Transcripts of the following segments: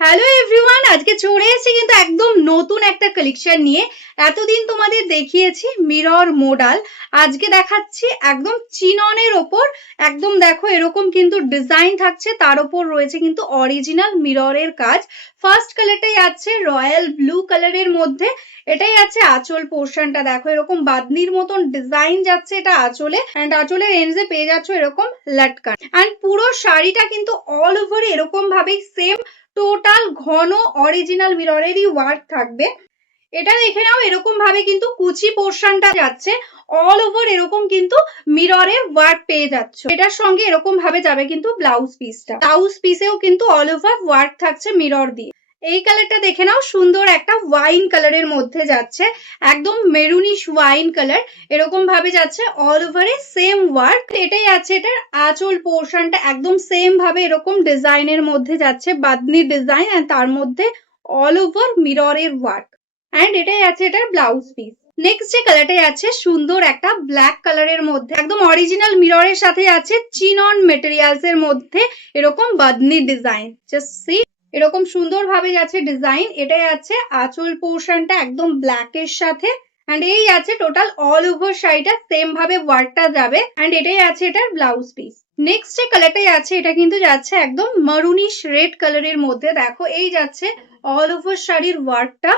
Hello everyone, আজকে চলে এসেছি কিন্তু একদম নতুন একটা কালেকশন নিয়ে। এতদিন তোমাদের দেখিয়েছি মিরর মোডাল, আজকে দেখাচ্ছি একদম চিননের ওপর। একদম দেখো এরকম কিন্তু ডিজাইন থাকছে, তার উপর রয়েছে কিন্তু অরিজিনাল মিররের কাজ। ফার্স্ট কালারটাই আছে রয়্যাল ব্লু কালারের মধ্যে। এটাই আছে আঁচল পোর্শনটা, দেখো এরকম বাদনির মতন ডিজাইন যাচ্ছে এটা আঁচলে, এন্ড আঁচলের এন্ডে পেয়ে যাচ্ছ এরকম লটকান। এন্ড পুরো শাড়িটা কিন্তু অল ওভার এরকম ভাবেই সেম টোটাল ঘন অরিজিনাল মিররেরই ওয়ার্ক থাকবে। এটা দেখে নাও, এরকম ভাবে কিন্তু কুচি পোর্শনটা যাচ্ছে অল ওভার এরকম কিন্তু মিররের ওয়ার্ক পেয়ে যাচ্ছ। এটার সঙ্গে এরকম ভাবে যাবে কিন্তু ব্লাউজ পিসটা, ব্লাউজ পিসেও কিন্তু অল ওভার ওয়ার্ক থাকছে মিরর দিয়ে। এই কালারটা দেখে নাও, সুন্দর একটা ওয়াইন কালারের মধ্যে যাচ্ছে, একদম মেরুনিশ ওয়াইন কালার, এরকম ভাবে যাচ্ছে অল ওভারে সেম ওয়ার্ক। এটাই আছে এটার আঁচল পোর্শনটা, একদম সেম ভাবে এরকম ডিজাইনের মধ্যে যাচ্ছে, বাদনির ডিজাইন, আর তার মধ্যে অল ওভার মিররের ওয়ার্ক। এন্ড এটাই আছে এটার ব্লাউজ পিস। নেক্সট যে কালারটাই আছে সুন্দর একটা ব্ল্যাক কালারের মধ্যে, একদম অরিজিনাল মিররের সাথে আছে চিনন মেটেরিয়ালস এর মধ্যে এরকম বাদনি ডিজাইন। জাস্ট সি, এরকম সুন্দর ভাবে যাচ্ছে ডিজাইন। এটাই আছে আঁচল পোর্শনটা একদম ব্ল্যাক এর সাথে, এন্ড এই আছে টোটাল অল ওভার শাড়িটা সেম ভাবে ওয়ার্কটা যাবে। এন্ড এটাই আছে এটার ব্লাউজ পিস। নেক্সট যে কালারটাই আছে এটা কিন্তু যাচ্ছে একদম মারুনিশ রেড কালারের মধ্যে, দেখো এই যাচ্ছে অল ওভার শাড়ির ওয়ার্কটা।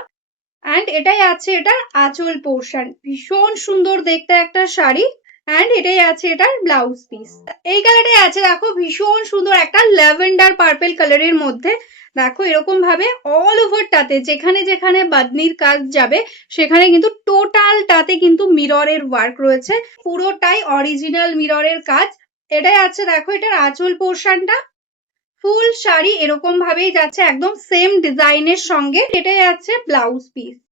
এন্ড এটাই আছে এটার আঁচল পোর্শন, ভীষণ সুন্দর দেখতে একটা শাড়ি। এন্ড এটাই আছে এটার ব্লাউজ পিস। এই কালারটাই আছে দেখো, ভীষণ সুন্দর একটা ল্যাভেন্ডার পার্পল কালারের মধ্যে। দেখো এরকম ভাবে অল ওভারটাতে যেখানে যেখানে বাদনির কাজ যাবে সেখানে কিন্তু টোটালটাতে কিন্তু মিররের ওয়ার্ক রয়েছে, পুরোটাই অরিজিনাল মিররের কাজ। এটাই আছে দেখো এটার আঁচল পোর্শনটা। ফুল শাড়ি এরকম ভাবেই যাচ্ছে একদম সেম ডিজাইনের সঙ্গে। এটাই আছে ব্লাউজ পিস।